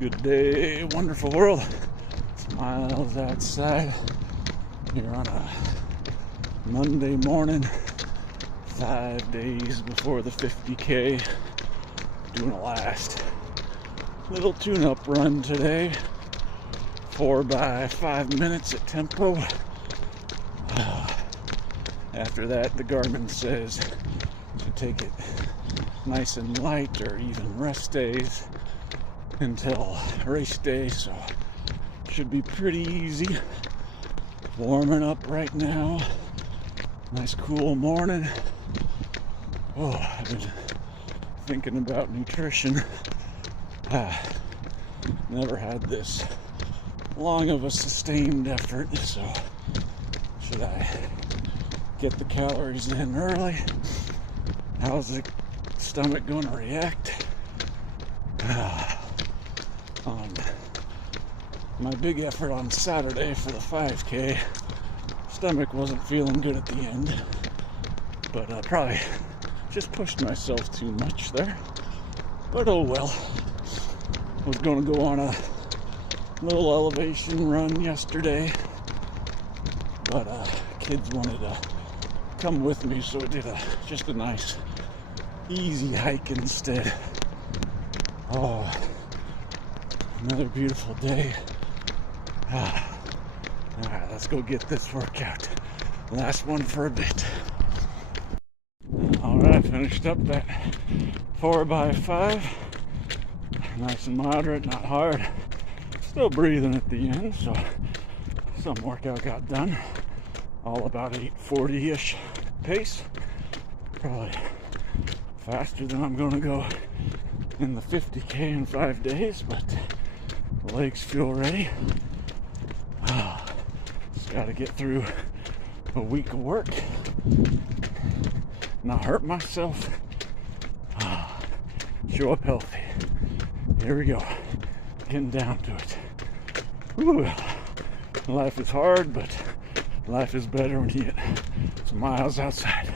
Good day, wonderful world. Smiles outside here on a Monday morning, 5 days before the 50K. Doing a last little tune-up run today. 4 by 5 minutes at tempo. After that, the Garmin says to take it nice and light, or even rest days until race day, so should be pretty easy. Warming up right now. Nice cool morning. Oh, I've been thinking about nutrition. Never had this long of a sustained effort, so should I get the calories in early? How's the stomach going to react? On my big effort on Saturday for the 5K, stomach wasn't feeling good at the end, but I probably just pushed myself too much there. But oh well. I was going to go on a little elevation run yesterday, but kids wanted to come with me, so I did just a nice easy hike instead. Oh, another beautiful day. Alright, let's go get this workout. Last one for a bit. Alright, finished up that 4 by 5. Nice and moderate, not hard. Still breathing at the end, so some workout got done. All about 8:40-ish pace. Probably faster than I'm going to go in the 50K in 5 days, but the legs feel ready. Just got to get through a week of work, not hurt myself, show up healthy. Here we go, getting down to it. Whew. Life is hard, but life is better when you get some miles outside.